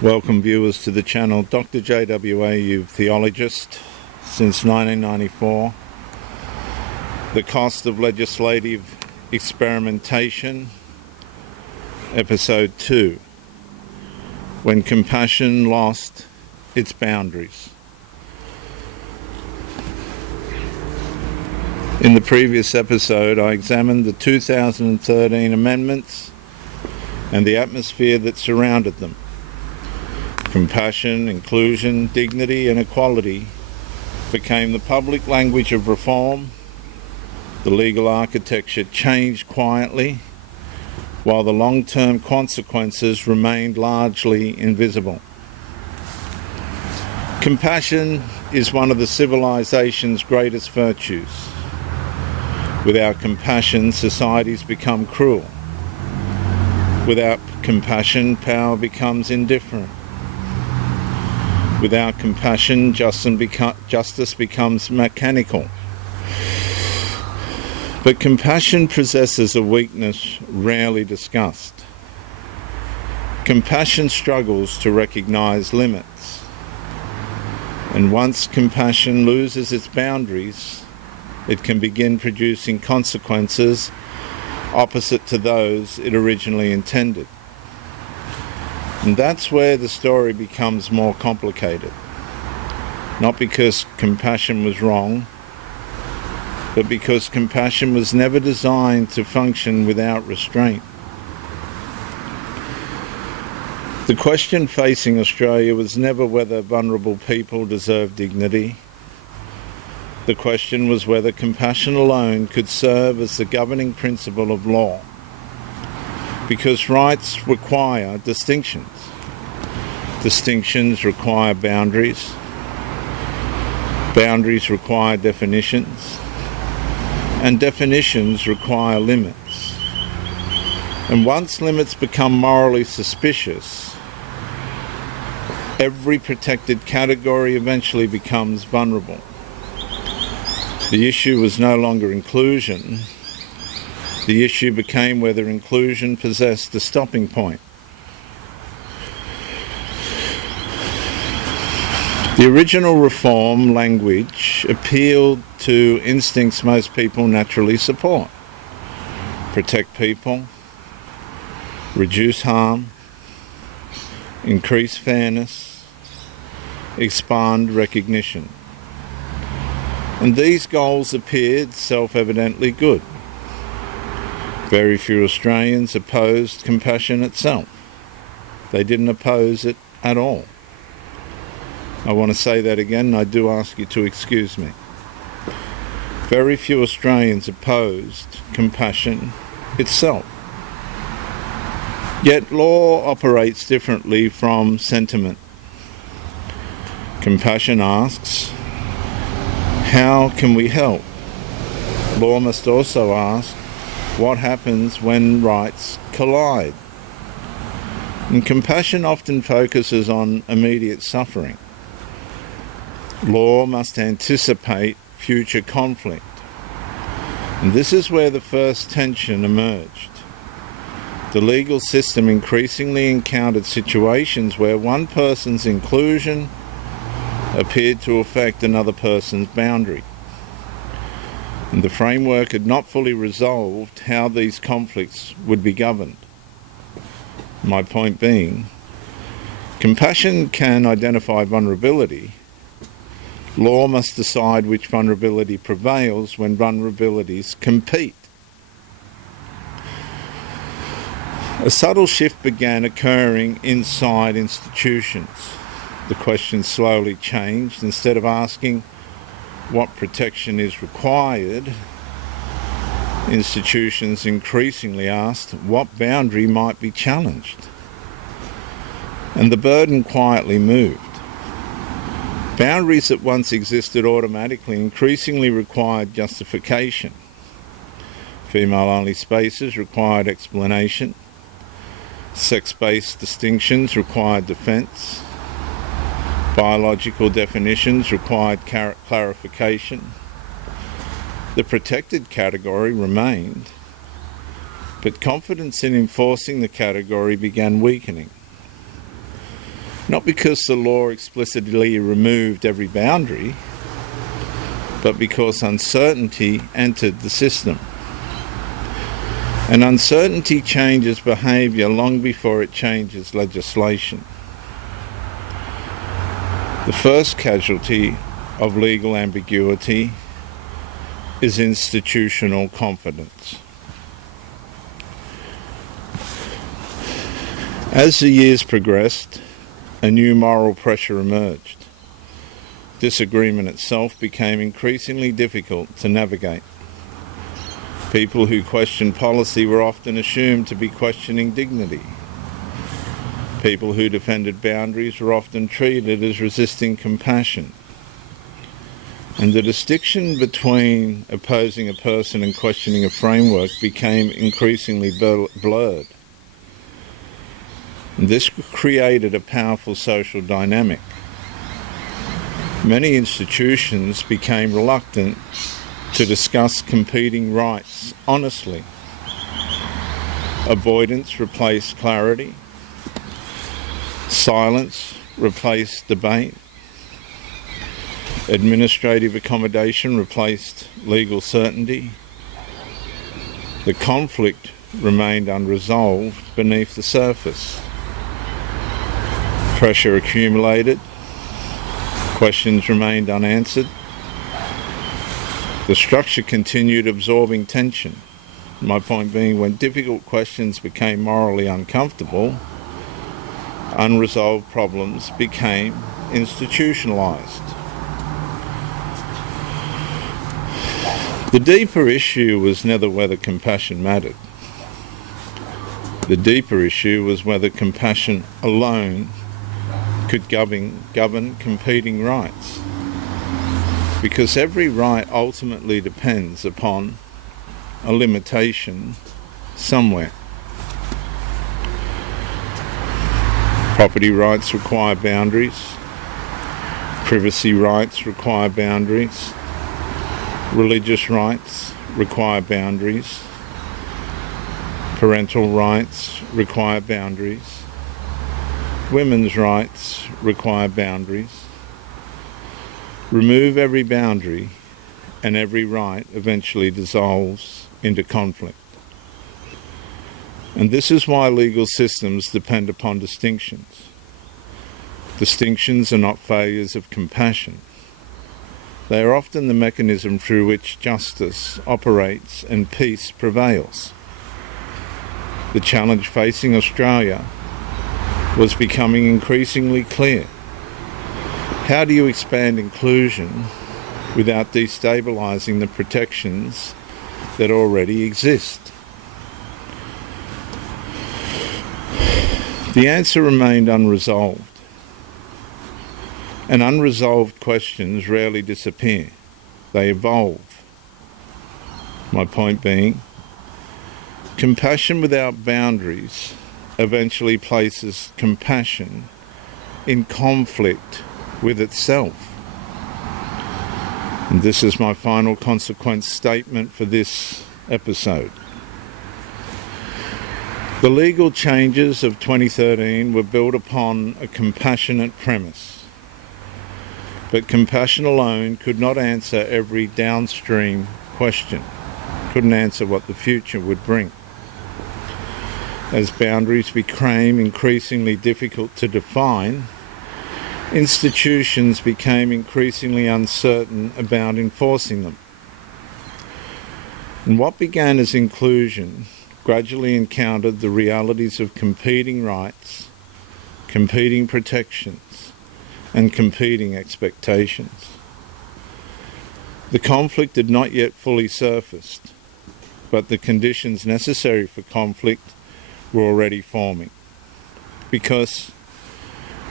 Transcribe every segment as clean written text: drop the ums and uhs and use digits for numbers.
Welcome viewers to the channel. Dr. J.W. Ayoub, Theologist, since 1994. The Cost of Legislative Experimentation, Episode 2, When Compassion Lost Its Boundaries. In the previous episode, I examined the 2013 amendments and the atmosphere that surrounded them. Compassion, inclusion, dignity and equality became the public language of reform. The legal architecture changed quietly, while the long-term consequences remained largely invisible. Compassion is one of the civilization's greatest virtues. Without compassion, societies become cruel. Without compassion, power becomes indifferent. Without compassion, justice becomes mechanical. But compassion possesses a weakness rarely discussed. Compassion struggles to recognize limits. And once compassion loses its boundaries, it can begin producing consequences opposite to those it originally intended. And that's where the story becomes more complicated. Not because compassion was wrong, but because compassion was never designed to function without restraint. The question facing Australia was never whether vulnerable people deserve dignity. The question was whether compassion alone could serve as the governing principle of law. Because rights require distinctions. Distinctions require boundaries. Boundaries require definitions. And definitions require limits. And once limits become morally suspicious, every protected category eventually becomes vulnerable. The issue was no longer inclusion. The issue became whether inclusion possessed a stopping point. The original reform language appealed to instincts most people naturally support. Protect people, reduce harm, increase fairness, expand recognition. And these goals appeared self-evidently good. Very few Australians opposed compassion itself. They didn't oppose it at all. I want to say that again, and I do ask you to excuse me. Very few Australians opposed compassion itself. Yet law operates differently from sentiment. Compassion asks, how can we help? Law must also ask, what happens when rights collide? And compassion often focuses on immediate suffering. Law must anticipate future conflict. And this is where the first tension emerged. The legal system increasingly encountered situations where one person's inclusion appeared to affect another person's boundary. And the framework had not fully resolved how these conflicts would be governed. My point being, compassion can identify vulnerability. Law must decide which vulnerability prevails when vulnerabilities compete. A subtle shift began occurring inside institutions. The question slowly changed. Instead of asking what protection is required, institutions increasingly asked what boundary might be challenged. And the burden quietly moved. Boundaries that once existed automatically increasingly required justification. Female-only spaces required explanation. Sex-based distinctions required defence. Biological definitions required clarification. The protected category remained, but confidence in enforcing the category began weakening. not because the law explicitly removed every boundary, but because uncertainty entered the system. And uncertainty changes behaviour long before it changes legislation. The first casualty of legal ambiguity is institutional confidence. As the years progressed, a new moral pressure emerged. Disagreement itself became increasingly difficult to navigate. People who questioned policy were often assumed to be questioning dignity. People who defended boundaries were often treated as resisting compassion. And the distinction between opposing a person and questioning a framework became increasingly blurred. And this created a powerful social dynamic. Many institutions became reluctant to discuss competing rights honestly. Avoidance replaced clarity. Silence replaced debate. Administrative accommodation replaced legal certainty. The conflict remained unresolved beneath the surface. Pressure accumulated. Questions remained unanswered. The structure continued absorbing tension. My point being, when difficult questions became morally uncomfortable, unresolved problems became institutionalized. The deeper issue was never whether compassion mattered. The deeper issue was whether compassion alone could govern competing rights. Because every right ultimately depends upon a limitation somewhere. Property rights require boundaries. Privacy rights require boundaries. Religious rights require boundaries. Parental rights require boundaries. Women's rights require boundaries. Remove every boundary and every right eventually dissolves into conflict. And this is why legal systems depend upon distinctions. Distinctions are not failures of compassion. They are often the mechanism through which justice operates and peace prevails. The challenge facing Australia was becoming increasingly clear. How do you expand inclusion without destabilising the protections that already exist? The answer remained unresolved. And unresolved questions rarely disappear. They evolve. My point being, compassion without boundaries eventually places compassion in conflict with itself. And this is my final consequence statement for this episode. The legal changes of 2013 were built upon a compassionate premise. But compassion alone could not answer every downstream question, couldn't answer what the future would bring. As boundaries became increasingly difficult to define, institutions became increasingly uncertain about enforcing them. And what began as inclusion gradually encountered the realities of competing rights, competing protections, and competing expectations. The conflict had not yet fully surfaced, but the conditions necessary for conflict were already forming. Because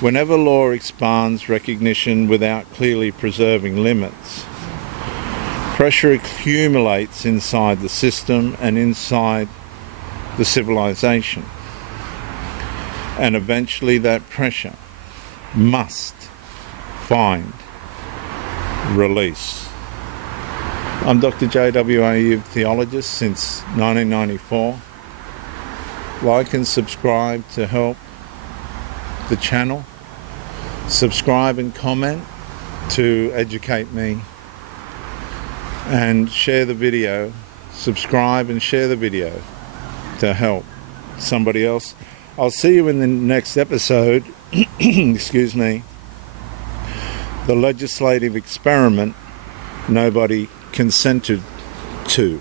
whenever law expands recognition without clearly preserving limits, pressure accumulates inside the system and inside the civilization. And eventually that pressure must find release. I'm Dr. J.W. Ayoub, Theologist since 1994. Like and subscribe to help the channel Subscribe and comment to educate me, and share the video. Subscribe and share the video to help somebody else. I'll see you in the next episode. Excuse me. The legislative experiment nobody consented to.